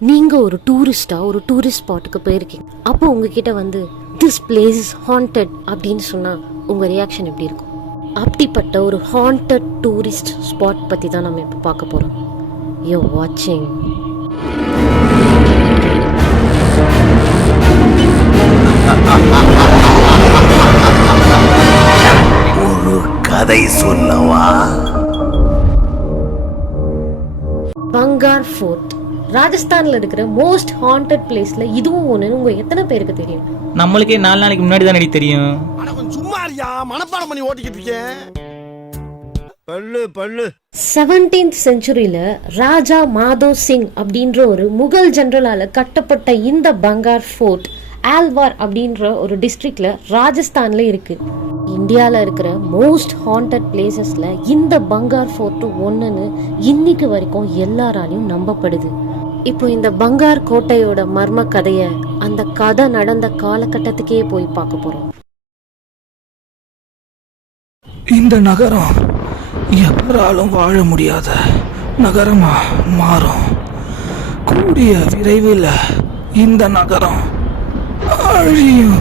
நீங்க ஒரு டூரிஸ்டா ஒரு டூரிஸ்ட் ஸ்பாட்டுக்கு போயிருக்கீங்க, அப்போ உங்ககிட்ட வந்து திஸ் பிளேஸ் இஸ் ஹாண்டட் அப்படின்னு சொன்னா உங்க ரியாக்ஷன் எப்படி இருக்கும்? அப்படிப்பட்ட ஒரு ஹாண்டட் டூரிஸ்ட் ஸ்பாட் பத்தி தான் நம்ம இப்போ பார்க்க போறோம். யூ வாட்சிங் ஒரு கதை சொல்லவா? பங்கார் ஃபோர்ட் ராஜஸ்தான்ல இருக்கிற மோஸ்ட் ஹாண்டட் பிளேஸ்ல இதுவும் ஒண்ணுன்னு உங்க எத்தனை பேருக்கு தெரியும்? நம்மளுக்கே 4 நாளைக்கு முன்னாடி தான் தெரியும். ஆனா கொஞ்சம் சும்மா இருயா, மனப்பாடம் பண்ணி ஓட்டிக்கிட்டு இருக்கேன். பல்லு 17th செஞ்சுரியில ராஜா மாதோ சிங் அப்படின்ற ஒரு முகல் ஜெனரலால கட்டப்பட்ட இந்த பங்கார் ஃபோர்ட் ஆல்வார் அப்படின்ற ஒரு டிஸ்ட்ரிக்ட்ல ராஜஸ்தான்ல இருக்கு. இந்தியால இருக்கிற மோஸ்ட் ஹாண்டட் பிளேசஸ்ல இந்த பங்கார் ஃபோர்ட் ஒண்ணுன்னு இன்னைக்கு வரைக்கும் எல்லாராலையும் நம்பப்படுது. இப்போ இந்த பங்கார் கோட்டையோட மர்ம கதைய, அந்த கதை நடந்த காலகட்டத்துக்கே போய் பார்க்க போறோம். இந்த நகரம் எவராலும் வாழ முடியாத நகரமா மாறும். கூடிய விரைவில் இந்த நகரம் அழியும்.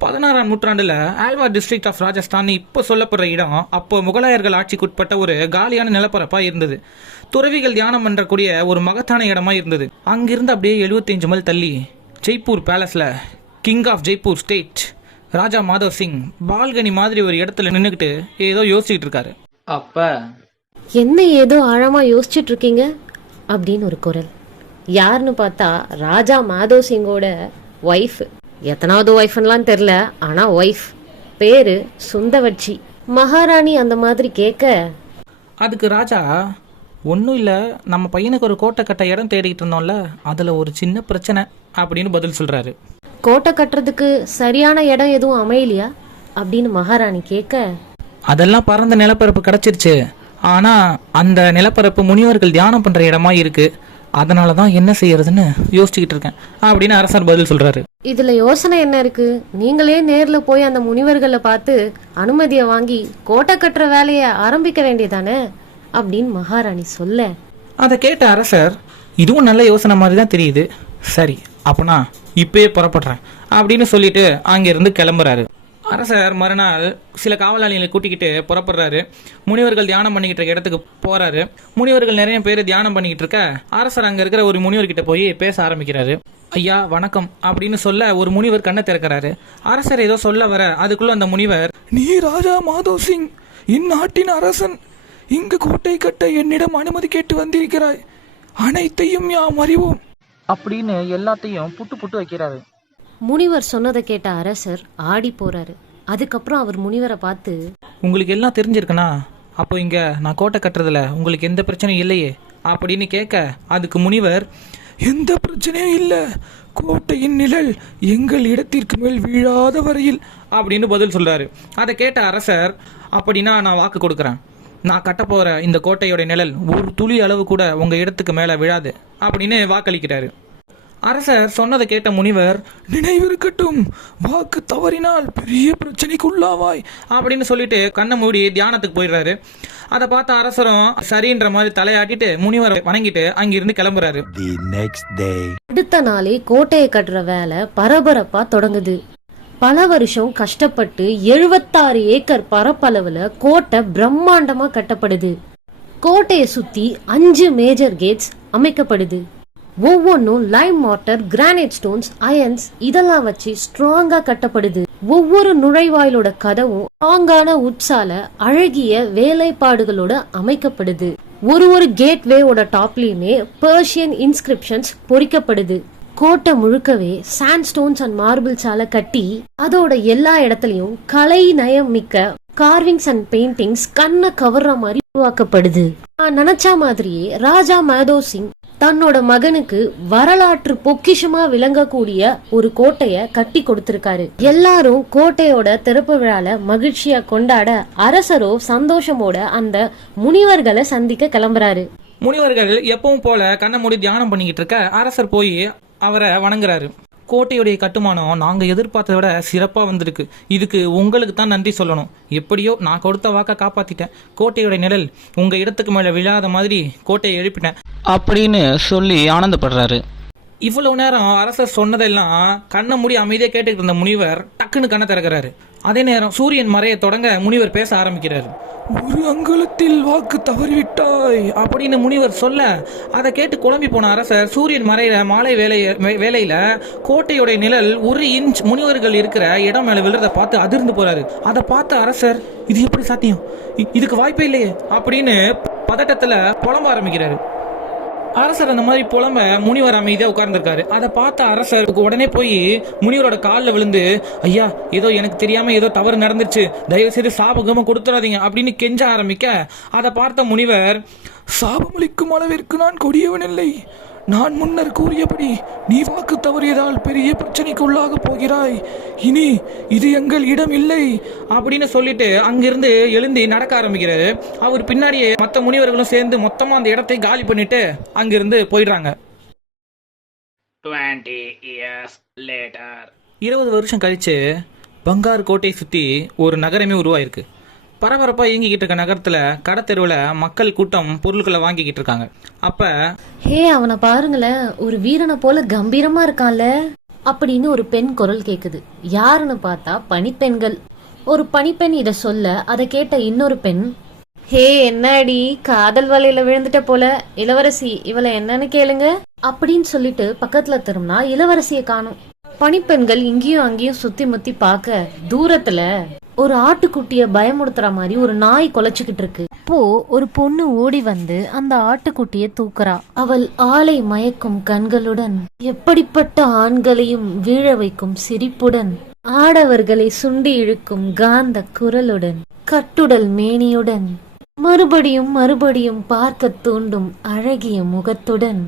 பதினாறாம் நூற்றாண்டுல ஆல்வார் டிஸ்ட்ரிக்ட் ஆஃப் ராஜஸ்தான் இப்போ சொல்லப்படுற இடம் அப்போ முகலாயர்கள் ஆட்சிக்குட்பட்ட ஒரு காலியான நிலப்பரப்பா இருந்தது. துறவிகள் தியானம் பண்றக்கூடிய ஒரு மகத்தான இடமா இருந்தது. அங்கிருந்து அப்படியே 75 மைல் தள்ளி ஜெய்ப்பூர் பேலஸ்ல king of Jaipur state Raja Madhav Singh balcony மாதிரி ஒரு இடத்துல நின்றுக்கிட்டு ஏதோ யோசிச்சுட்டு இருக்காரு. அப்ப என்ன ஏதோ ஆழமா யோசிச்சுட்டு இருக்கீங்க அப்படின்னு ஒரு குரல். யாருன்னு பார்த்தா ராஜா மாதவ் சிங்கோட ஒய்ஃப். எத்தனாவது ஒய்ஃப்லாம் தெரியல, ஆனா ஒய்ஃப் பேரு சுந்தவட்சி. மகாராணி அந்த மாதிரி கேட்க, அதுக்கு ராஜா ஒன்றும் இல்லை, நம்ம பையனுக்கு ஒரு கோட்டை கட்ட இடம் தேடிட்டு இருந்தோம்ல, அதில் ஒரு சின்ன பிரச்சனை அப்படின்னு பதில் சொல்றாரு. கோட்டை கட்டுறதுக்கு சரியான இடம் எதுவும் அமையலையா அப்படின்னு மகாராணி கேட்க, அதெல்லாம் பறந்த நிலப்பரப்பு கிடைச்சிருச்சு, ஆனா அந்த நிலப்பரப்பு முனிவர்கள் தியானம் பண்ற இடமா இருக்கு, அதனால தான் என்ன செய்யறதுன்னு யோசிச்சுக்கிட்டு இருக்கேன் அப்படின்னு அரசர் பதில் சொல்றாரு. இதுல யோசனை என்ன இருக்கு? நீங்களே நேர்ல போய் அந்த முனிவர்களை பார்த்து அனுமதியை வாங்கி கோட்டை கட்டுற வேலைய ஆரம்பிக்க வேண்டியதானே அப்படின்னு மகாராணி சொல்ல, அதை கேட்ட அரசர் இதுவும் நல்ல யோசனை மாதிரி தான் தெரியுது, சரி அப்பனா இப்பயே புறப்படுறேன் அப்படின்னு சொல்லிட்டு அங்கிருந்து கிளம்புறாரு. அரசர் மறுநாள் சில காவலாளிகளை கூட்டிக்கிட்டு புறப்படுறாரு. முனிவர்கள் தியானம் பண்ணிக்கிட்டு இருக்க இடத்துக்கு போறாரு. முனிவர்கள் நிறைய பேர் தியானம் பண்ணிக்கிட்டு இருக்க அரசர் அங்க இருக்கிற ஒரு முனிவர்கிட்ட போய் பேச ஆரம்பிக்கிறாரு. ஐயா வணக்கம் அப்படின்னு சொல்ல ஒரு முனிவர் கண்ணை திறக்கிறாரு. அரசர் ஏதோ சொல்ல வர அதுக்குள்ள அந்த முனிவர், நீ ராஜா மாதவ் சிங், இந்நாட்டின் அரசன், இங்கு கோட்டை கட்ட என்னிடம் அனுமதி கேட்டு வந்திருக்கிறாய், அனைத்தையும் யாம் அறிவோம் அப்படின்னு எல்லாத்தையும் புட்டு வைக்கிறாரு. முனிவர் சொன்னதை கேட்ட அரசர் ஆடி போறாரு. அதுக்கப்புறம் அவர் முனிவரை பார்த்து, உங்களுக்கு எல்லாம் தெரிஞ்சிருக்குண்ணா, அப்போ இங்க நான் கோட்டை கட்டுறதுல உங்களுக்கு எந்த பிரச்சனையும் இல்லையே அப்படின்னு கேட்க அதுக்கு முனிவர், எந்த பிரச்சனையும் இல்லை, கோட்டையின் நிழல் எங்கள் இடத்திற்கு மேல் வீழாத வரையில் அப்படின்னு பதில் சொல்றாரு. அதை கேட்ட அரசர், அப்படின்னா நான் வாக்கு கொடுக்குறேன், நான் கட்ட போற இந்த கோட்டையோட நிழல் ஒரு துளி அளவு கூட உங்க இடத்துக்கு மேல விழாது அப்படின்னு வாக்களிக்கிறாரு. அரசர் சொன்னதை கேட்ட முனிவர், நினைவிருக்கட்டும், வாக்கு தவறினால் பெரிய பிரச்சனைக்கு உள்ளாவாய் அப்படின்னு சொல்லிட்டு கண்ணை மூடி தியானத்துக்கு போயிடுறாரு. அதை பார்த்த அரசரும் சரின்ற மாதிரி தலையாட்டிட்டு முனிவரை வணங்கிட்டு அங்கிருந்து கிளம்புறாரு. அடுத்த நாளே கோட்டையை கட்டுற வேலை பரபரப்பா தொடங்குது. பல வருஷம் கஷ்டப்பட்டு 76 ஏக்கர் பரப்பளவுல கோட்டை பிரம்மாண்டமா கட்டப்படுது. கோட்டையை சுத்தி 5 மேஜர் கேட்ஸ் அமைக்கப்படுது. ஒவ்வொன்றும் lime mortar, granite stones, irons இதெல்லாம் வச்சு ஸ்ட்ராங்கா கட்டப்படுது. ஒவ்வொரு நுழைவாயிலோட கதவும் ஸ்ட்ராங்கான உட்சால அழகிய வேலைப்பாடுகளோட அமைக்கப்படுது. ஒரு கேட்வேயோட டாப்லயுமே பெர்ஷியன் இன்ஸ்கிரிப்ஷன்ஸ் பொறிக்கப்படுது. கோட்டை முழுக்கவே சாண்ட் ஸ்டோன்ஸ் அண்ட் மார்பிள்ஸால கட்டி அதோட எல்லா இடத்துலயும் கலை நயம் மிக்க கார்விங்ஸ் அண்ட் பெயிண்டிங்ஸ் கண்ணை கவர்ற மாதிரி உருவாக்கப்படுது. நினைச்ச மாதிரியே ராஜா மாதவ் சிங் தன்னோட மகனுக்கு வரலாற்று பொக்கிஷமா விளங்கக்கூடிய ஒரு கோட்டைய கட்டி கொடுத்திருக்காரு. எல்லாரும் கோட்டையோட திறப்பு விழால மகிழ்ச்சியா கொண்டாட அரசரோ சந்தோஷமோட அந்த முனிவர்களை சந்திக்க கிளம்புறாரு. முனிவர்கள் எப்பவும் போல கண்ணை மூடி தியானம் பண்ணிக்கிட்டு இருக்க அரசர் போய் அவரை வணங்குறாரு. கோட்டையுடைய கட்டுமானம் நாங்க எதிர்பார்த்ததை விட சிறப்பா வந்திருக்கு. இதுக்கு உங்களுக்கு தான் நன்றி சொல்லணும். எப்படியோ நான் கொடுத்த வாக்க காப்பாத்திட்டேன். கோட்டையுடைய நிழல் உங்க இடத்துக்கு மேல விழாத மாதிரி கோட்டையை எழுப்பிட்டேன் அப்படின்னு சொல்லி ஆனந்தப்படுறாரு. இவ்வளவு நேரம் அரசர் சொன்னதெல்லாம் கண்ணை மூடி அமைதியா கேட்டுக்கிட்டு இருந்த முனிவர் டக்குன்னு கண்ணை திறக்கிறாரு. அதே நேரம் சூரியன் மறைய தொடங்க முனிவர் பேச ஆரம்பிக்கிறாரு. ஒரு அங்குலத்தில் வாக்கு தவறிவிட்டாய் அப்படின்னு முனிவர் சொல்ல அதை கேட்டு குழம்பி போன அரசர் சூரியன் மறையிற மாலை வேலையில கோட்டையுடைய நிழல் 1 இன்ச் முனிவர்கள் இருக்கிற இடம் மேல விழுறத பார்த்து அதிர்ந்து போறாரு. அதை பார்த்த அரசர் இது எப்படி சாத்தியம், இதுக்கு வாய்ப்பே இல்லையே அப்படின்னு பதட்டத்துல புலம்ப ஆரம்பிக்கிறாரு. அரசர் அந்த மாதிரி புலம்ப முனிவர் அமைதியா உட்கார்ந்துருக்காரு. அதை பார்த்த அரசருக்கு உடனே போய் முனிவரோட காலில் விழுந்து, ஐயா ஏதோ எனக்கு தெரியாம ஏதோ தவறு நடந்துருச்சு, தயவு செய்து சாபகமா கொடுத்துடாதீங்க அப்படின்னு கெஞ்ச ஆரம்பிக்க அதை பார்த்த முனிவர், சாபமளிக்கும் அளவிற்கு நான் கொடியவன் இல்லை. நான் முன்னர் கூறியபடி நீ வாக்கு தவறியதால் பெரிய பிரச்சனைக்கு உள்ளாக போகிறாய். இனி இது எங்கள் இடம் இல்லை அப்படின்னு சொல்லிட்டு அங்கிருந்து எழுந்தி நடக்க ஆரம்பிக்கிறாரு. அவர் பின்னாடியே மற்ற முனிவர்களும் சேர்ந்து மொத்தமா அந்த இடத்தை காலி பண்ணிட்டு அங்கிருந்து போயிடுறாங்க. 20 years later. 20 வருஷம் கழிச்சு பங்காரு கோட்டையை சுத்தி ஒரு நகரமே உருவாயிருக்கு. பரபரப்பா இயங்கிக்கிட்டு இருக்க நகரத்துல கடத்தெருவுல மக்கள் கூட்டம் பொருட்களை வாங்கிக்கிட்டு இருக்காங்க. அப்ப ஹே, அவனை பாருங்களேன், ஒரு வீரனை போல கம்பீரமா இருக்கான்ல அப்படின்னு ஒரு பெண் குரல் கேக்குது. யாருன்னு பார்த்தா பணிப்பெண்கள். ஒரு பணிப்பெண் இத சொல்ல அதை கேட்ட இன்னொரு பெண், ஹே என்னடி காதல் வலையில விழுந்துட்ட போல, இளவரசி இவளை என்னன்னு கேளுங்க அப்படின்னு சொல்லிட்டு பக்கத்துல திரும்பினா இளவரசிய காணும். பணிப்பெண்கள் இங்கேயும் அங்கேயும் சுத்தி முத்தி பார்க்க தூரத்துல ஒரு ஆட்டுக்குட்டிய பயமுறுத்துற மாதிரி ஒரு நாய் கொலைச்சுக்கிட்டு இருக்கு. அப்போ ஒரு பொண்ணு ஓடி வந்து அந்த ஆட்டுக்குட்டிய தூக்குறா. அவள் ஆளை மயக்கும் கண்களுடன், எப்படிப்பட்ட ஆண்களையும் வீழ வைக்கும் சிரிப்புடன், ஆடவர்களை சுண்டி இழுக்கும் காந்த குரலுடன், கட்டுடல் மேனியுடன், மறுபடியும் மறுபடியும் பார்க்க தூண்டும் அழகிய முகத்துடன்,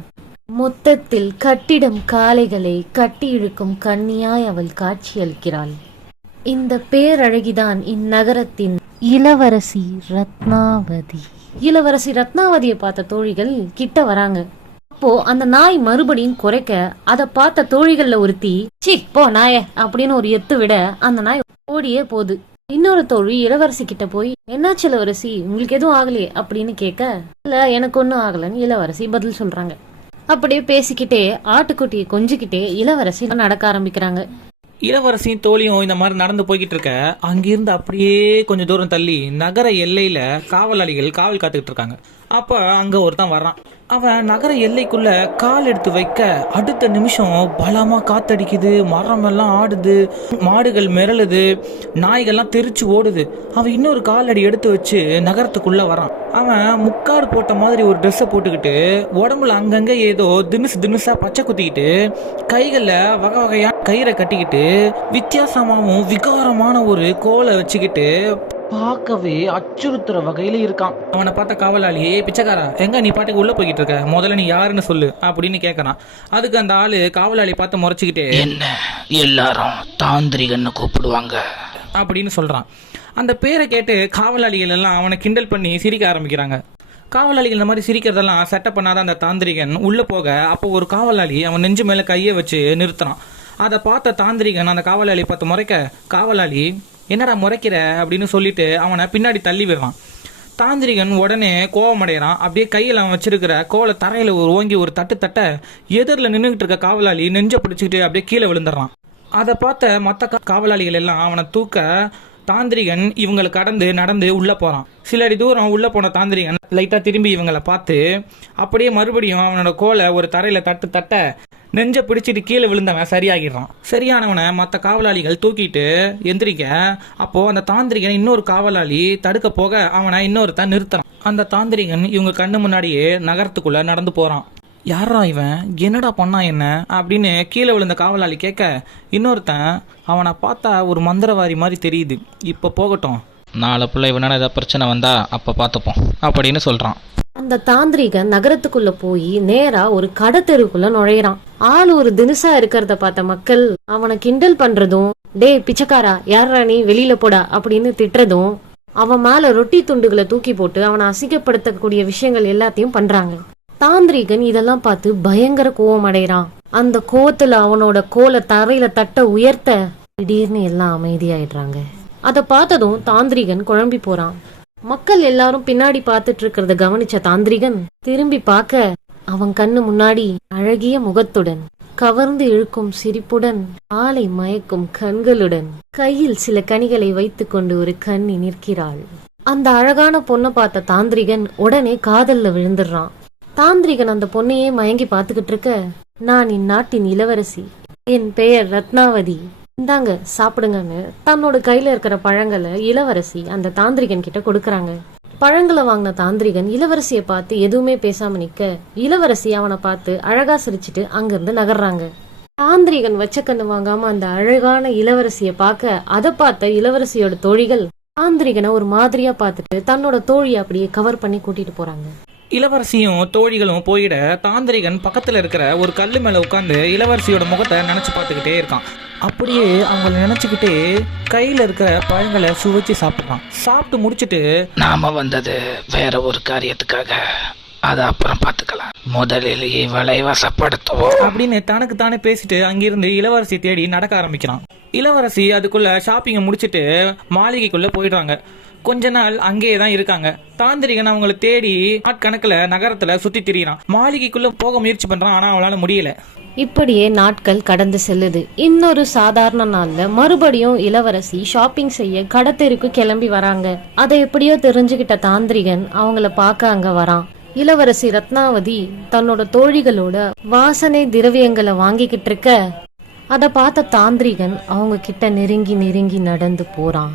மொத்தத்தில் கட்டிடம் காளைகளை கட்டி இழுக்கும் கன்னியாய் அவள் காட்சியளிக்கிறாள். இந்த பேரழகிதான் இந்நகரத்தின் இளவரசி ரத்னாவதி. இளவரசி ரத்னாவதியை பார்த்த தோழிகள் கிட்ட வராங்க. அப்போ அந்த நாய் மறுபடியும் குறைக்க அதை பார்த்த தோழிகள்ல ஒருத்தி, சி போ நாய அப்படின்னு ஒரு எத்து விட அந்த நாய் ஓடியே போகுது. இன்னொரு தோழி இளவரசி கிட்ட போய், என்னாச்சு இளவரசி, உங்களுக்கு எதுவும் ஆகலையே அப்படின்னு கேட்க, இல்ல எனக்கு ஒன்னும் ஆகலன்னு இளவரசி பதில் சொல்றாங்க. அப்படியே பேசிக்கிட்டே ஆட்டுக்குட்டியை கொஞ்சிக்கிட்டே இளவரசி நடக்க ஆரம்பிக்கிறாங்க. இளவரசியும் தோழியும் இந்த மாதிரி நடந்து போய்கிட்டு இருக்க அங்கிருந்து அப்படியே கொஞ்சம் தூரம் தள்ளி நகர எல்லையில காவலாளிகள் காவல் காத்துக்கிட்டு இருக்காங்க. அப்ப அங்க ஒருத்தன் வர்றான். அவன் நகர எல்லைக்குள்ள கால் எடுத்து வைக்க அடுத்த நிமிஷம் பலமா காத்தடிக்குது, மரம் எல்லாம் ஆடுது, மாடுகள் மிரளுது, நாய்கள்லாம் தெரிச்சு ஓடுது. அவன் இன்னொரு காலடி எடுத்து வச்சு நகரத்துக்குள்ள வரான். அவன் முக்காடு போட்ட மாதிரி ஒரு ட்ரெஸ்ஸை போட்டுக்கிட்டு உடம்புல அங்கங்க ஏதோ தினுசா பச்சை குத்திக்கிட்டு கைகள்ல வகை வகையா கயிறை கட்டிக்கிட்டு வித்தியாசமாவும் விகாரமான ஒரு கோலை வச்சுக்கிட்டு பார்க்கவே அச்சுறுத்துற வகையில இருக்கான். அவனை பார்த்த காவலாளி, பிச்சைக்காரா எங்க நீ பாட்டுக்கு உள்ள போய்கிட்டு இருக்க, முதல்ல நீ யாருன்னு சொல்லு அப்படின்னு கேட்கறான். அதுக்கு அந்த ஆளு காவலாளி பார்த்து முறைச்சுக்கிட்டே, என்ன எல்லாரும் தாந்திரிகன்னு கூப்பிடுவாங்க அப்படின்னு சொல்றான். அந்த பேரை கேட்டு காவலாளிகள் எல்லாம் அவனை கிண்டல் பண்ணி சிரிக்க ஆரம்பிக்கிறாங்க. காவலாளிகள் இந்த மாதிரி சிரிக்கிறதெல்லாம் செட்டப் பண்ணாத அந்த தாந்திரிகன் உள்ள போக அப்போ ஒரு காவலாளி அவன் நெஞ்சு மேல கையை வச்சு நிறுத்துறான். அதை பார்த்த தாந்திரிகன் அந்த காவலாளி பார்த்து முறைக்க, காவலாளி என்னடா முறைக்கிற அப்படின்னு சொல்லிட்டு அவனை பின்னாடி தள்ளி விடுறான். தாந்திரிகன் உடனே கோவமடைகிறான். அப்படியே கையில் அவன் வச்சிருக்கிற கோலை தரையில ஓங்கி ஒரு தட்ட எதிரில் நின்றுகிட்டு இருக்க காவலாளி நெஞ்ச பிடிச்சிக்கிட்டு அப்படியே கீழே விழுந்துடுறான். அதை பார்த்த மற்ற காவலாளிகள் எல்லாம் அவனை தூக்க தாந்திரிகன் இவங்களை கடந்து நடந்து உள்ள போறான். சில அடி தூரம் உள்ள போன தாந்திரிகன் லைட்டா திரும்பி இவங்களை பார்த்து அப்படியே மறுபடியும் அவனோட கோலை ஒரு தரையில தட்ட நெஞ்ச பிடிச்சிட்டு கீழே விழுந்தவன் சரியாகிடுறான். சரியானவனை மற்ற காவலாளிகள் தூக்கிட்டு எந்திரிக்க அப்போ அந்த தாந்திரிகன் இன்னொரு காவலாளி தடுக்க போக அவனை இன்னொருத்தன் நிறுத்துறான். அந்த தாந்திரிகன் இவங்க கண்ணு முன்னாடியே நகரத்துக்குள்ள நடந்து போறான். யாரா இவன், என்னடா பண்ணா என்ன அப்படின்னு கீழே விழுந்த காவலாளி கேட்க, இன்னொருத்தன் அவனை பார்த்தா ஒரு மந்திரவாதி மாதிரி தெரியுது, இப்ப போகட்டும், நாளை பிள்ளை இவனால ஏதாவது பிரச்சனை வந்தா அப்ப பார்த்துப்போம் அப்படின்னு சொல்றான். அந்த தாந்திரிகன் நகரத்துக்குள்ள போய் நேரா ஒரு கடத்தெருவுக்குள்ள நுழையிறான். ஆள் ஒரு தினுசா இருக்கிறத பார்த்த மக்கள் அவனை கிண்டல் பண்றதும், டே பிச்சைக்காரா யாரா நீ வெளியில போடா அப்படின்னு திட்டுறதும், அவன் மேல ரொட்டி துண்டுகளை தூக்கி போட்டு அவனை அசிங்கப்படுத்தக்கூடிய விஷயங்கள் எல்லாத்தையும் பண்றாங்க. தாந்திரிகன் இதெல்லாம் பார்த்து பயங்கர கோவம் அடைறான். அந்த கோவத்துல அவனோட கோலை தரையில தட்ட உயர்த்த திடீர்னு எல்லாம் அமைதியாயிடுறாங்க. அத பார்த்ததும் தாந்திரிகன் குழம்பி போறான். மக்கள் எல்லாரும் பின்னாடி பார்த்துட்டு இருக்கிறத கவனிச்ச தாந்திரிகன் திரும்பி பார்க்க அவன் கண்ணு முன்னாடி அழகிய முகத்துடன், கவர்ந்து இழுக்கும் சிரிப்புடன், ஆளை மயக்கும் கண்களுடன், கையில் சில கனிகளை வைத்துக் கொண்டு ஒரு கண்ணி நிற்கிறாள். அந்த அழகான பொண்ணை பார்த்த தாந்திரிகன் உடனே காதல்ல விழுந்துடுறான். தாந்திரிகன் அந்த பொண்ணையே மயங்கி பார்த்துக்கிட்டு இருக்க, நான் இந்நாட்டின் இளவரசி, என் பெயர் ரத்னாவதி, இந்தாங்க சாப்பிடுங்கன்னு தன்னோட கையில இருக்கிற பழங்களை இளவரசி அந்த தாந்திரிகன் கிட்ட கொடுக்கறாங்க. பழங்களை வாங்கின தாந்திரிகன் இளவரசியை பார்த்து எதுவுமே பேசாம நிக்க, இளவரசி அவனை பார்த்து அழகா சிரிச்சுட்டு அங்கிருந்து நகர்றாங்க. தாந்திரிகன் வச்ச கண்ணு வாங்காம அந்த அழகான இளவரசிய பார்க்க அதை பார்த்த இளவரசியோட தோழிகள் தாந்திரிகனை ஒரு மாதிரியா பார்த்துட்டு தன்னோட தோழியை அப்படியே கவர் பண்ணி கூட்டிட்டு போறாங்க. இளவரசியும் தோழிகளும் போயிட தாந்திரிகன் பக்கத்துல இருக்கிற ஒரு கல்லு மேல உட்காந்து இளவரசியோட முகத்தை நினைச்சு பார்த்துக்கிட்டே இருக்கான். அப்படியே அவங்கள நினைச்சுக்கிட்டே கையில இருக்கிற பழங்களை சுவைச்சு சாப்பிட்றான். சாப்பிட்டு முடிச்சுட்டு, நாம வந்தது வேற ஒரு காரியத்துக்காக, அதை அப்புறம் பார்த்துக்கலாம், முதலில் இவளை வசப்படுத்துவோம் அப்படின்னு தனக்கு தானே பேசிட்டு அங்கிருந்து இளவரசி தேடி நடக்க ஆரம்பிக்கிறான். இளவரசி அதுக்குள்ள ஷாப்பிங்கை முடிச்சுட்டு மாளிகைக்குள்ள போயிடுறாங்க. கொஞ்ச நாள் அங்கேயே தான் இருக்காங்க. தாந்திரிகன் அவங்களை தேடி நாட்கணக்கில் நகரத்துல சுத்தி திரியிறான். மாளிகைக்குள்ள போக முயற்சி பண்றான், ஆனா அவளால முடியல. இப்படியே நாட்கள் கடந்து செல்லுது. இன்னொரு சாதாரண நாள்ல மறுபடியும் இளவரசி ஷாப்பிங் செய்ய கடத்தெருக்கு கிளம்பி வராங்க. அதை எப்படியோ தெரிஞ்சுக்கிட்ட தாந்திரிகன் அவங்கள பார்க்க அங்க வரான். இளவரசி ரத்னாவதி தன்னோட தோழிகளோட வாசனை திரவியங்களை வாங்கிக்கிட்டு இருக்க, அதை பார்த்த தாந்திரிகன் அவங்க கிட்ட நெருங்கி நெருங்கி நடந்து போறான்.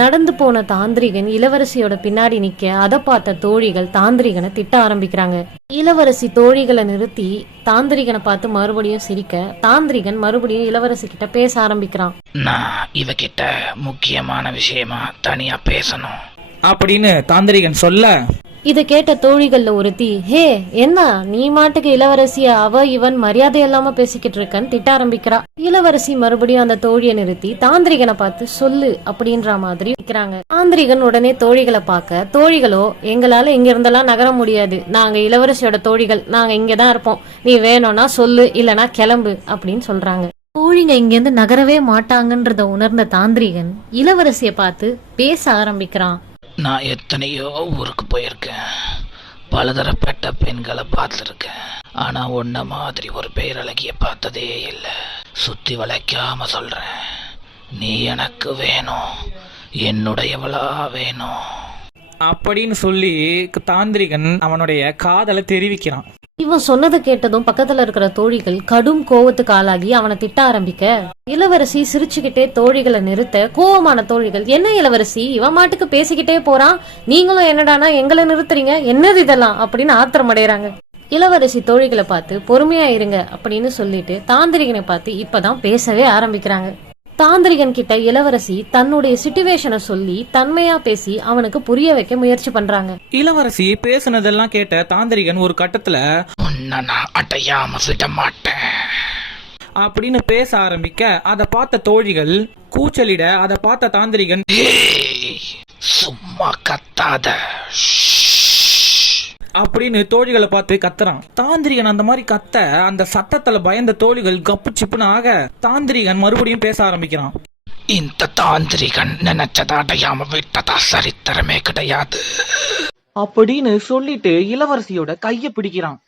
நடந்து போன தாந்திரிகன் இளவரசியோட பின்னாடி நிக்க, அதை பார்த்த தோழிகள் தாந்திரிகனை திட்ட ஆரம்பிக்கிறாங்க. இளவரசி தோழிகளை நிறுத்தி தாந்திரிகனை பார்த்து மறுபடியும் சிரிக்க, தாந்திரிகன் மறுபடியும் இளவரசி கிட்ட பேச ஆரம்பிக்கிறான். நான் இவகிட்ட முக்கியமான விஷயமா தனியா பேசணும் அப்படின்னு தாந்திரிகன் சொல்ல, இத கேட்ட தோழிகள்ல ஒருத்தி, ஹே என்ன நீ மாட்டுக்கு இளவரசிய அவ இவன் மரியாதை இல்லாம பேசிக்கிட்டு இருக்கன்னு திட்ட ஆரம்பிக்கிறா. இளவரசி மறுபடியும் அந்த தோழியை நிறுத்தி தாந்திரிகனை பார்த்து சொல்லு அப்படின்ற மாதிரி நிக்கிறாங்க. தாந்திரிகன் உடனே தோழிகளை பார்க்க, தோழிகளோ எங்களால இங்க இருந்தெல்லாம் நகர முடியாது, நாங்க இளவரசியோட தோழிகள், நாங்க இங்கதான் இருப்போம், நீ வேணும்னா சொல்லு இல்லனா கிளம்பு அப்படின்னு சொல்றாங்க. தோழிங்க இங்கிருந்து நகரவே மாட்டாங்கன்றத உணர்ந்த தாந்திரிகன் இளவரசிய பார்த்து பேச ஆரம்பிக்கிறான். நான் எத்தனையோ ஊருக்கு போயிருக்கேன், பலதரப்பட்ட பெண்களை பார்த்துருக்கேன், ஆனா உன்ன மாதிரி ஒரு பேரழகிய பார்த்ததே இல்லை. சுத்தி வளைக்காம சொல்றேன், நீ எனக்கு வேணும், என்னுடையவளா வேணும் அப்படின்னு சொல்லி தாந்திரிகன் அவனுடைய காதலை தெரிவிக்கிறான். இவன் சொன்னதை கேட்டதும் பக்கத்துல இருக்கிற தோழிகள் கடும் கோவத்துக்கு ஆளாகி அவனை திட்ட ஆரம்பிக்க, இளவரசி சிரிச்சுக்கிட்டே தோழிகளை நிறுத்த, கோவமான தோழிகள், என்ன இளவரசி இவன் மாட்டுக்கு பேசிக்கிட்டே போறான், நீங்களும் என்னடானா எங்களை நிறுத்துறீங்க, என்னது இதெல்லாம் அப்படின்னு ஆத்திரம் அடைறாங்க. இளவரசி தோழிகளை பார்த்து பொறுமையா இருங்க அப்படின்னு சொல்லிட்டு தாந்திரிகனை பார்த்து இப்பதான் பேசவே ஆரம்பிக்கிறாங்க. தாந்திரிகன் கிட்ட இளவரசி தன்னுடைய சிச்சுவேஷனை சொல்லி தன்மையா பேசி அவனுக்கு புரிய வைக்க முயற்சி பண்றாங்க. இளவரசி பேசுனதெல்லாம் கேட்ட தாந்திரிகன் ஒரு கட்டத்துல, உன்னை நான் அடையாம விட மாட்டேன் அப்படின்னு பேச ஆரம்பிக்க, அதை பார்த்த தோழிகள் கூச்சலிட, அதை பார்த்த தாந்திரிகன், சும்மா கத்தாத அப்படின்னு தோழிகளை பார்த்து கத்துறான். தாந்திரிகன் அந்த மாதிரி கத்த, அந்த சத்தத்துல பயந்த தோழிகள் கப்பு சிப்புன்னு ஆக தாந்திரிகன் மறுபடியும் பேச ஆரம்பிக்கிறான். இந்த தாந்திரிகன் நினைச்சதை அடையாம விட்டதா சரித்திரமே கிடையாது அப்படின்னு சொல்லிட்டு இளவரசியோட கைய பிடிக்கிறான்.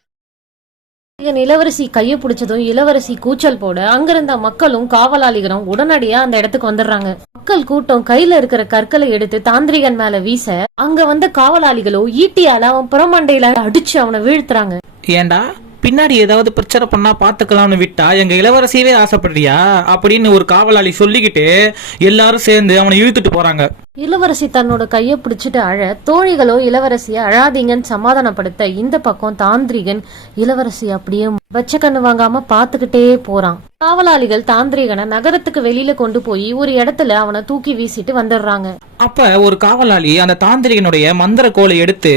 இளவரசி கைய பிடிச்சதும் இளவரசி கூச்சல் போட, அங்கிருந்த மக்களும் காவலாளிகளும் உடனடியா அந்த இடத்துக்கு வந்துடுறாங்க. மக்கள் கூட்டம் கையில இருக்கிற கற்களை எடுத்து தாந்திரிகன் மேல வீச, அங்க வந்த காவலாளிகளோ ஈட்டியால அவன் புறமண்டையில அடிச்சு அவனை வீழ்த்துறாங்க. ஏண்டா பின்னாடி ஏதாவது பிரச்சனை பண்ணா பாத்துக்கலாம்னு விட்டா எங்க இளவரசியவே ஆசைப்படுறியா அப்படின்னு ஒரு காவலாளி சொல்லிக்கிட்டு எல்லாரும் சேர்ந்து அவனை இழுத்துட்டு போறாங்க. இளவரசி தன்னோட கைய பிடிச்சிட்டு அழ, தோழிகளோ இளவரசிய அழாதீங்கன்னு சமாதானப்படுத்த, இந்த பக்கம் தாந்திரிகன் இளவரசி அப்படியே வச்ச கண்ணு வாங்காம பாத்துக்கிட்டே போறான். காவலாளிகள் தாந்திரிகனை நகரத்துக்கு வெளியில கொண்டு போய் ஒரு இடத்துல அவனை தூக்கி வீசிட்டு வந்துடுறாங்க. அப்ப ஒரு காவலாளி அந்த தாந்திரிகனுடைய மந்திர கோலை எடுத்து,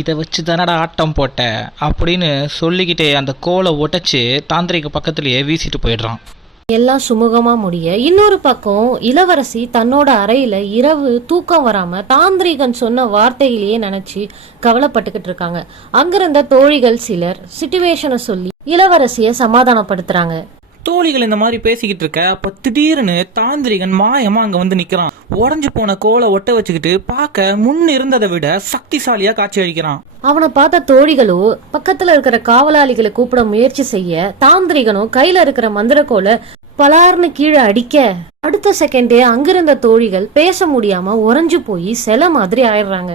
இதை வச்சு தானடா ஆட்டம் போட்ட அப்படின்னு சொல்லிக்கிட்டே அந்த கோலை உடைச்சு தாந்திரிக பக்கத்திலேயே வீசிட்டு போயிடுறான். எல்லாம் சுமூகமா முடிய இன்னொரு பக்கம் இளவரசி தன்னோட அறையில இரவு தூக்கம் வராம தாந்திரிகன் சொன்ன வார்த்தையிலேயே நினைச்சு கவலைப்பட்டுக்கிட்டு இருக்காங்க. அங்கிருந்த தோழிகள் சிலர் சிச்சுவேஷனை சொல்லி இளவரசிய சமாதானப்படுத்துறாங்க. தோழிகள் இந்த மாதிரி பேசிக்கிட்டு இருக்க அப்ப திடீர்னு தாந்திரிகன் மாயமா அங்க வந்து நிக்கிறான். உடஞ்சு போன கோலை ஒட்ட வச்சுக்கிட்டு பார்க்க முன் இருந்ததை விட சக்திசாலியா காட்சி அளிக்கிறான். அவனை பார்த்த தோழிகளோ பக்கத்துல இருக்கிற காவலாளிகளை கூப்பிட முயற்சி செய்ய தாந்திரிகனும் கையில இருக்கிற மந்திரக்கோலை பலார்னு கீழே அடிக்க அடுத்த செகண்டே அங்கிருந்த தோழிகள் பேச முடியாம உறைஞ்சு போய் சில மாதிரி ஆயிடுறாங்க.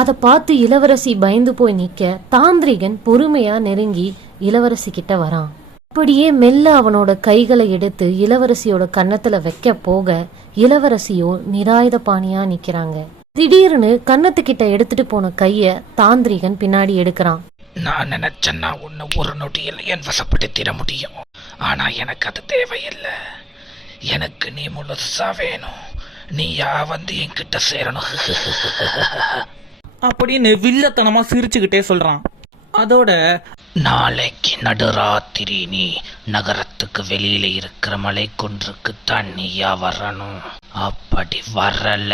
அத பார்த்து இளவரசி பயந்து போய் நிக்க தாந்திரிகன் பொறுமையா நெருங்கி இளவரசி கிட்ட வரான். அப்படியே மெல்ல அவனோட கைகளை எடுத்து இளவரசியோட கன்னத்துல வைக்க போக இளவரசியோ நிராயுத பாணியா நிக்கிறாங்க. திடீர்னு கன்னத்துக்கிட்ட எடுத்துட்டு போன கைய தாந்திரிகன் பின்னாடி எடுக்கிறான். நான் நினைச்சேன்னா உன்னை ஒரு நொடியில் என் வசப்படுத்திட முடியும். ஆனா எனக்கு அது தேவையில்லை. எனக்கு நீ முழுசா வேணும். நீயா வந்து என்கிட்ட சேரணும் அப்படின்னு வில்லத்தனமா சிரிச்சுக்கிட்டே சொல்றான். அதோட நாளைக்கு நடுராத்திரி நீ நகரத்துக்கு வெளியில இருக்கிற மலை குன்றுக்கு தண்ணியா வரணும். அப்படி வரல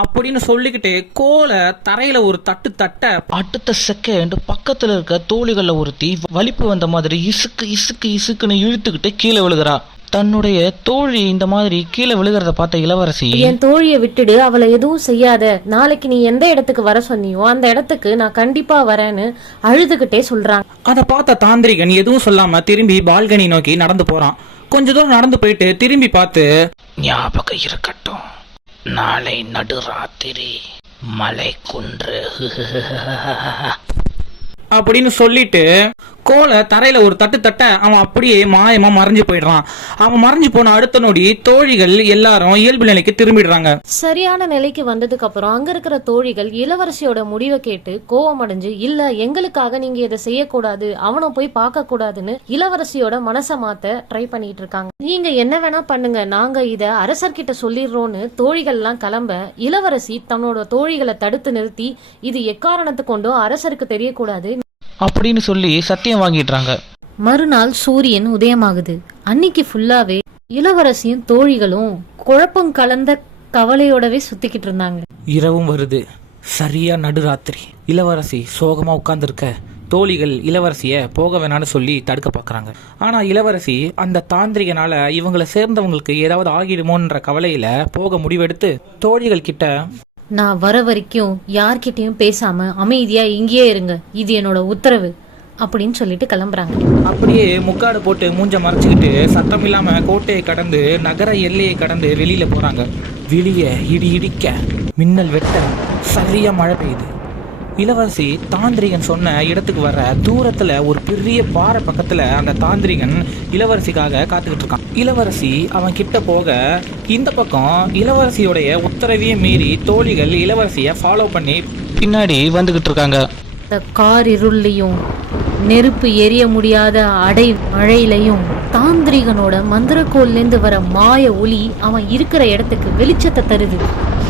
அப்படின்னு சொல்லிக்கிட்டே கோலை தரையில ஒரு தட்டு தட்ட அடுத்த செகண்ட் பக்கத்துல இருக்க தோழிகள்ல ஒருத்தி வலிப்பு வந்த மாதிரி இசுக்கு இசுக்கு இசுக்குன்னு இழுத்துக்கிட்டு கீழே விழுகிறா. தன்னுடைய தோழி இந்த மாதிரி கீழே விழுகிறத பார்த்த இளவரசி, என் தோழியை விட்டுடு, அவளை எதுவும் செய்யாத, நாளைக்கு நீ எந்த இடத்துக்கு வர சொன்னியோ அந்த இடத்துக்கு நான் கண்டிப்பா வரேன்னு அழுதுகிட்டே சொல்றாங்க. அதை பார்த்த தாந்திரிகன் எதுவும் சொல்லாம திரும்பி பால்கனி நோக்கி நடந்து போறான். கொஞ்ச தூரம் நடந்து போயிட்டு திரும்பி பார்த்து, ஞாபகம் இருக்கட்டும், நாளை நடுராத்திரி மலை குன்று அப்படின்னு சொல்லிட்டு கோலை தரையில ஒரு தட்டு தட்ட அவன் அப்படியே மாயமா மறைஞ்சு போயிடுறான். அவன் மறைஞ்சு போன அடுத்த நொடி தோழிகள் எல்லாரும் இயல்பு நிலைக்கு திரும்பிடுறாங்க. சரியான நிலைக்கு வந்ததுக்கு அப்புறம் அங்க இருக்கிற தோழிகள் இளவரசியோட முடிவை கேட்டு கோவம் அடைஞ்சு, இல்ல எங்களுக்காக நீங்க இதை செய்யக்கூடாது, அவனை போய் பார்க்க கூடாதுன்னு இளவரசியோட மனசை மாத்த ட்ரை பண்ணிட்டு இருக்காங்க. நீங்க என்ன வேணா பண்ணுங்க, நாங்க இத அரசர்கிட்ட சொல்லிடுறோம்னு தோழிகள் எல்லாம் கிளம்ப இளவரசி தன்னோட தோழிகளை தடுத்து நிறுத்தி, இது எக்காரணத்து கொண்டும் அரசருக்கு தெரியக்கூடாது அப்படின்னு சொல்லி சத்தியம் வாங்கிடுறாங்க. மறுநாள் சூரியன் உதயமாகுது. அன்னைக்கு ஃபுல்லாவே இளவரசியும் தோழிகளும் குழப்பம் கலந்த கவலையோடவே சுத்திக்கிட்டு இருந்தாங்க. இரவும் வருது. சரியா நடுராத்திரி. இளவரசி சோகமா உட்கார்ந்துருக்க தோழிகள் இளவரசிய போக வேணான்னு சொல்லி தடுக்க பாக்குறாங்க. ஆனா இளவரசி அந்த தாந்திரிகனால இவங்களை சேர்ந்தவங்களுக்கு ஏதாவது ஆகிடுமோன்ற கவலையில போக முடிவெடுத்து தோழிகள் கிட்ட, நான் வர வரைக்கும் யார்கிட்டயும் பேசாம அமைதியா இங்கேயே இருங்க, இது என்னோட உத்தரவு அப்படின்னு சொல்லிட்டு கிளம்புறாங்க. அப்படியே முக்காடு போட்டு மூஞ்ச மறைச்சுக்கிட்டு சத்தம் இல்லாம கோட்டையை கடந்து நகர எல்லையை கடந்து வெளியில போறாங்க. வெளியே இடி இடிக்க மின்னல் வெட்ட சரியா மழை பெய்யுது. இளவரசி தாந்திரிகன் சொன்ன இடத்துக்கு வர தூரத்துல ஒரு பெரிய பாறை பக்கத்துல அந்த தாந்திரிகன் இளவரசிக்காக காத்துக்கிட்டு இருக்கான். இளவரசி அவன் கிட்ட போக இந்த பக்கம் இளவரசியோடைய உத்தரவையே மீறி தோழிகள் இளவரசிய ஃபாலோ பண்ணி பின்னாடி வந்துகிட்டு இருக்காங்க. இந்த கார் இருள்லையும் நெருப்பு எரிய முடியாத அடை மழையிலையும் தாந்திரிகனோட மந்திரக்கோல்லேருந்து வர மாய ஒளி அவன் இருக்கிற இடத்துக்கு வெளிச்சத்தை தருது.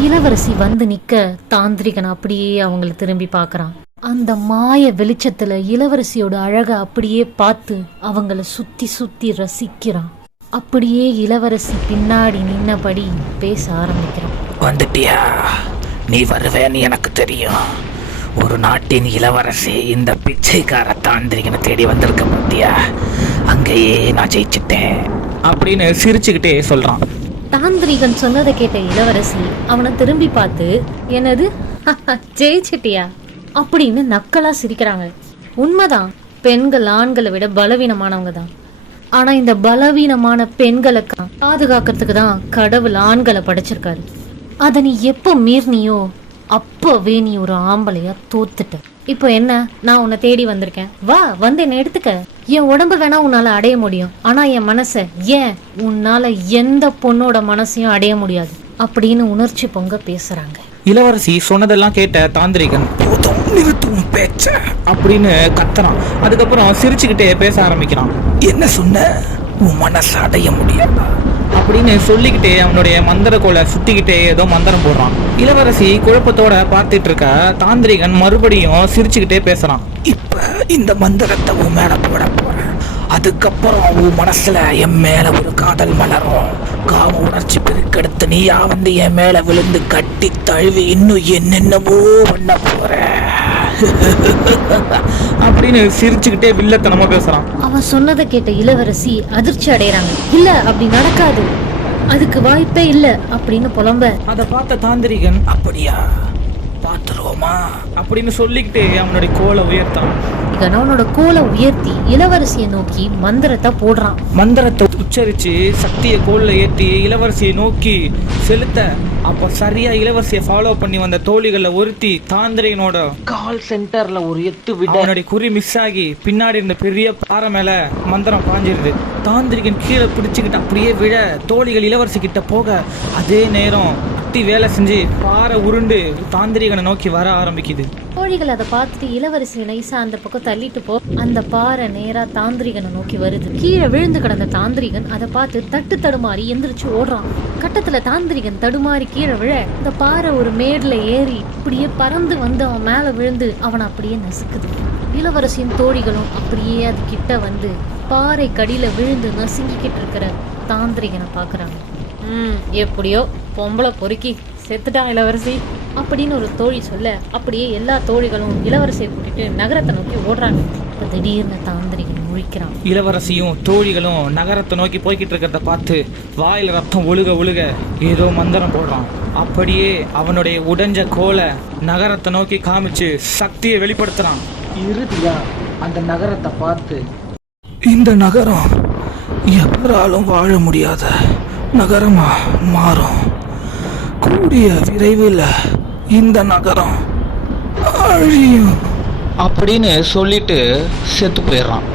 இளவரசி வந்து நிக்க தாந்திரிகன் அப்படியே அவங்கள திரும்பி பார்க்கறான். அந்த மாய வெளிச்சத்துல இளவரசியோட அழக அப்படியே பார்த்து அவங்கள சுத்தி சுத்தி ரசிக்கிறான். அப்படியே இளவரசி பின்னாடி நின்னபடி பேச ஆரம்பிக்கிறான். வந்துட்டியா? நீ வருவேன்னு எனக்கு தெரியும். ஒரு நாட்டின் இளவரசி இந்த பிச்சைக்கார தாந்திரிகனை தேடி வந்திருக்க பத்தியா? அங்கேயே நான் ஜெயிச்சிட்டேன் அப்படின்னு சிரிச்சுக்கிட்டே சொல்றான். தாந்திரிகன் சொன்னதை கேட்ட இளவரசி அவனை திரும்பி பார்த்து, என்னது ஜெயிச்சிட்டியா அப்படின்னு நக்கலா சிரிக்கிறாங்க. உண்மைதான், பெண்கள் ஆண்களை விட பலவீனமானவங்க தான். ஆனா இந்த பலவீனமான பெண்களுக்கு பாதுகாக்கிறதுக்கு தான் கடவுள் ஆண்களை படைச்சிருக்காரு. அத நீ எப்போ மீறினியோ அப்பவே நீ ஒரு ஆம்பளையா தோத்துட்ட. இப்போ என்ன, நான் உன்னை தேடி வந்திருக்கேன், வா வந்து என்ன எடுத்துக்க. என் உடம்பு வேணா உன்னால அடைய முடியும், ஆனா என் மனச ஏன் உன்னால எந்த பொண்ணோட மனசையும் அடைய முடியாது அப்படின்னு உணர்ச்சி பொங்க பேசுறாங்க. இளவரசி சொன்னதெல்லாம் கேட்ட தாந்திரிகன் போதும் நிறுத்தும் பேச்ச அப்படின்னு கத்துறான். அதுக்கப்புறம் சிரிச்சுக்கிட்டே பேச ஆரம்பிக்கிறான். என்ன சொன்ன? உன் மனசு அடைய முடியாதா அப்படின்னு சொல்லிக்கிட்டே அவனுடைய மந்திரக்கோலை சுத்திக்கிட்டே ஏதோ மந்திரம் போடுறான். இளவரசி குழப்பத்தோட பார்த்துட்டு இருக்க தாந்திரிகன் மறுபடியும் சிரிச்சுக்கிட்டே பேசுறான். இப்ப இந்த மந்திரத்தை உன் மேல போட போறேன். அதுக்கப்புறம் உன் மனசுல என் மேல ஒரு காதல் மலரும். காம உணர்ச்சி பெருக்கெடுத்து நீயா வந்து என் மேல விழுந்து கட்டி தழுவி இன்னும் என்னென்னவோ பண்ண போற அப்படின்னு சிரிச்சுக்கிட்டே வில்லத்தனமா பேசுறான். அவன் சொன்னதை கேட்ட இளவரசி அதிர்ச்சி அடைறாங்க. இல்ல, அப்படி நடக்காது, அதுக்கு வாய்ப்பே இல்ல அப்படின்னு புலம்ப. அதை பார்த்த தாந்திரிகன் அப்படியா, பாத்துருவோமா அப்படின்னு சொல்லிக்கிட்டு அவனுடைய கோலை உயர்த்தான். அவனோட கோலை உயர்த்தி இளவரசியை நோக்கி மந்திரத்தை போடுறான். மந்திரத்தை உச்சரிச்சு சக்தியை கோல்ல ஏற்றி இளவரசியை நோக்கி செலுத்த, அப்ப சரியா இளவரசியை ஃபாலோ பண்ணி வந்த தோழிகளை ஒருத்தி தாந்திரிகனோட கால் சென்டர்ல ஒரு எத்து விட அவனுடைய குறி மிஸ் ஆகி பின்னாடி இருந்த பெரிய பாறை மேல மந்திரம் பாஞ்சிருது. தாந்திரிகன் கீழே பிடிச்சுக்கிட்டு அப்படியே விழ தோழிகள் இளவரசி கிட்ட போக, அதே நேரம் வேலை செஞ்சு பாறை உருண்டு தாந்திரிகனை நோக்கி வர ஆரம்பிக்குது. தோழிகள் அதை பார்த்துட்டு இளவரசி நைசா அந்த பக்கம் தள்ளிட்டு போ. அந்த பாறை நேரா தாந்திரிகனை நோக்கி வருது. கீழே விழுந்து கிடந்த தாந்திரிகன் அதை பார்த்து தட்டு தடுமாறி எந்திரிச்சு ஓடுறான். கட்டத்துல தாந்திரிகன் தடுமாறி கீழே விழ இந்த பாறை ஒரு மேடுல ஏறி அப்படியே பறந்து வந்து அவன் மேல விழுந்து அவனை அப்படியே நசுக்குது. இளவரசியின் தோழிகளும் அப்படியே அது கிட்ட வந்து பாறை கடியில விழுந்து நசுங்கிக்கிட்டு இருக்கிற தாந்திரிகனை பாக்குறாங்க. எப்படியோ பொம்பளை பொறுக்கி செத்துட்டான் இளவரசி அப்படின்னு ஒரு தோழி சொல்ல, அப்படியே எல்லா தோழிகளும் இளவரசியை கூட்டிட்டு நகரத்தை நோக்கி ஓடுறாங்க. திடீர்னு தாந்திரிகன் முழிக்கிறான். இளவரசியும் தோழிகளும் நகரத்தை நோக்கி போய்கிட்டு இருக்கிறத பார்த்து வாயில ரத்தம் ஒழுக ஒழுக ஏதோ மந்திரம் போடுறான். அப்படியே அவனுடைய உடைஞ்ச கோலை நகரத்தை நோக்கி காமிச்சு சக்தியை வெளிப்படுத்துறான். இறுதியா அந்த நகரத்தை பார்த்து, இந்த நகரம் எவராலும் வாழ முடியாத நகரமா மாறும். கூடிய விரைவில் இந்த நகரம் அழியும் அப்படின்னு சொல்லிட்டு செத்து போயிடுறான்.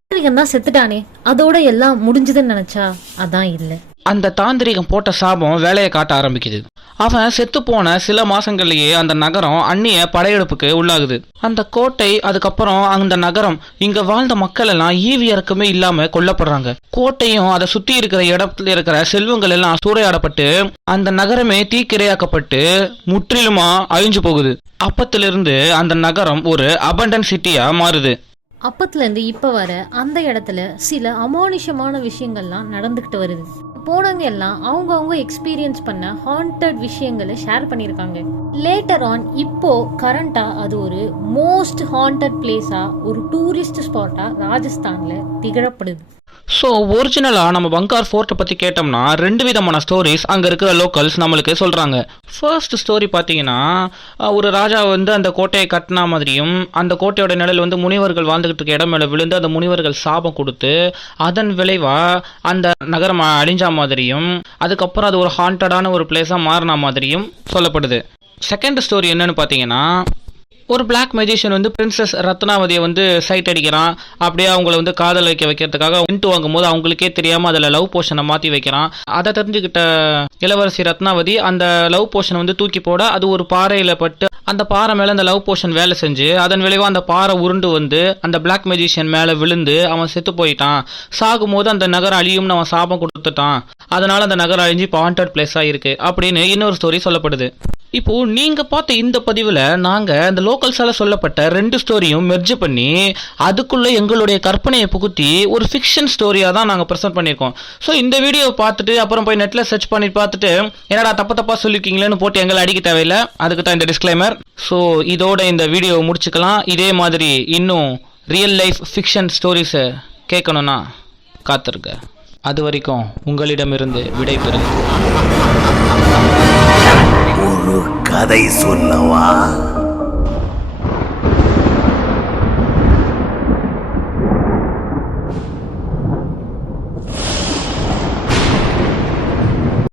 தாந்திரிகன் தான் செத்துட்டானே, அதோட எல்லாம் முடிஞ்சதுன்னு நினைச்சா அதான் இல்லை. அந்த தாந்திரிகம் போட்ட சாபம் வேலையை காட்ட ஆரம்பிக்குது. அவன் செத்து போன சில மாசங்கள்லயே அந்த நகரம் அந்நிய படையெடுப்புக்கு உள்ளாகுது. அந்த கோட்டை, அதுக்கப்புறம் அந்த நகரம், இங்க வாழ்ந்த மக்கள் எல்லாம் ஈவி இறக்கமே இல்லாம கொல்லப்படுறாங்க. கோட்டையும் அதை சுத்தி இருக்கிற இடத்துல இருக்கிற செல்வங்கள் எல்லாம் சூறையாடப்பட்டு அந்த நகரமே தீக்கிரையாக்கப்பட்டு முற்றிலுமா அழிஞ்சு போகுது. அப்பத்திலிருந்து அந்த நகரம் ஒரு அபண்டன் சிட்டியா மாறுது. அப்பத்துல இருந்து இப்ப வர அந்த இடத்துல சில அமானுஷமான விஷயங்கள்லாம் நடந்துகிட்டு வருது. போனவங்க எல்லாம் அவங்க எக்ஸ்பீரியன்ஸ் பண்ண ஹாண்டட் விஷயங்களை ஷேர் பண்ணியிருக்காங்க. லேட்டர் ஆன் இப்போ கரண்டா அது ஒரு மோஸ்ட் ஹாண்டட் பிளேஸா, ஒரு டூரிஸ்ட் ஸ்பாட்டா ராஜஸ்தான்ல திகழப்படுது. ஸோ ஒரிஜினலாக நம்ம பங்கார் ஃபோர்ட்டை பற்றி கேட்டோம்னா 2 விதமான ஸ்டோரிஸ் அங்கே இருக்கிற லோக்கல்ஸ் நம்மளுக்கு சொல்கிறாங்க. ஃபர்ஸ்ட் ஸ்டோரி பார்த்தீங்கன்னா, ஒரு ராஜா வந்து அந்த கோட்டையை கட்டினா மாதிரியும், அந்த கோட்டையோட நிழல் வந்து முனிவர்கள் வாழ்ந்துகிட்டு இருக்க இடம் மேலே விழுந்து அந்த முனிவர்கள் சாபம் கொடுத்து அதன் விளைவாக அந்த நகரம் அழிஞ்சா மாதிரியும், அதுக்கப்புறம் அது ஒரு ஹாண்டடான ஒரு பிளேஸாக மாறின மாதிரியும் சொல்லப்படுது. செகண்ட் ஸ்டோரி என்னன்னு பார்த்தீங்கன்னா, ஒரு பிளாக் மெஜிஷியன் வந்து பிரின்சஸ் ரத்னாவதியை வந்து சைட் அடிக்கிறான். அப்படியே அவங்கள வந்து காதல் வைக்கிறதுக்காக இன்ட்டு வாங்கும்போது அவங்களுக்கே தெரியாமல் அதில் லவ் போர்ஷனை மாற்றி வைக்கிறான். அதை தெரிஞ்சுக்கிட்ட இளவரசி ரத்னாவதி அந்த லவ் போர்ஷனை வந்து தூக்கி போட, அது ஒரு பாறையில் பட்டு அந்த பாறை மேலே அந்த லவ் போர்ஷன் வேலை செஞ்சு அதன் விளைவாக அந்த பாறை உருண்டு வந்து அந்த பிளாக் மெஜிஷியன் மேலே விழுந்து அவன் செத்து போயிட்டான். சாகும்போது அந்த நகரம் அழியும்னு அவன் சாபம் கொடுத்துட்டான். அதனால அந்த நகரம் அழிஞ்சு இப்போ ஹாண்டட் பிளேஸாக இருக்கு அப்படின்னு இன்னொரு ஸ்டோரி சொல்லப்படுது. இப்போ நீங்க பார்த்த இந்த பதிவில் நாங்க அந்த லோக்கல்ஸால சொல்லப்பட்ட 2 ஸ்டோரியும் மெர்ஜ் பண்ணி அதுக்குள்ள எங்களுடைய கற்பனையை புகுத்தி ஒரு ஃபிக்ஷன் ஸ்டோரியா தான் நாங்க ப்ரெசென்ட் பண்ணியிருக்கோம். ஸோ இந்த வீடியோவை பார்த்துட்டு அப்புறம் போய் நெட்ல சர்ச் பண்ணி பார்த்துட்டு என்னடா தப்பா சொல்லிருக்கீங்களேன்னு போட்டு எங்களை அடிக்க தேவையில்லை. அதுக்கு தான் இந்த டிஸ்க்ளைமர். ஸோ இதோட இந்த வீடியோவை முடிச்சுக்கலாம். இதே மாதிரி இன்னும் ரியல் லைஃப் ஃபிக்ஷன் ஸ்டோரிஸை கேட்கணும்னா காத்திருக்க. அது வரைக்கும் உங்களிடமிருந்து விடைபெறுகிறேன். ஒரு கதை சொல்லவா?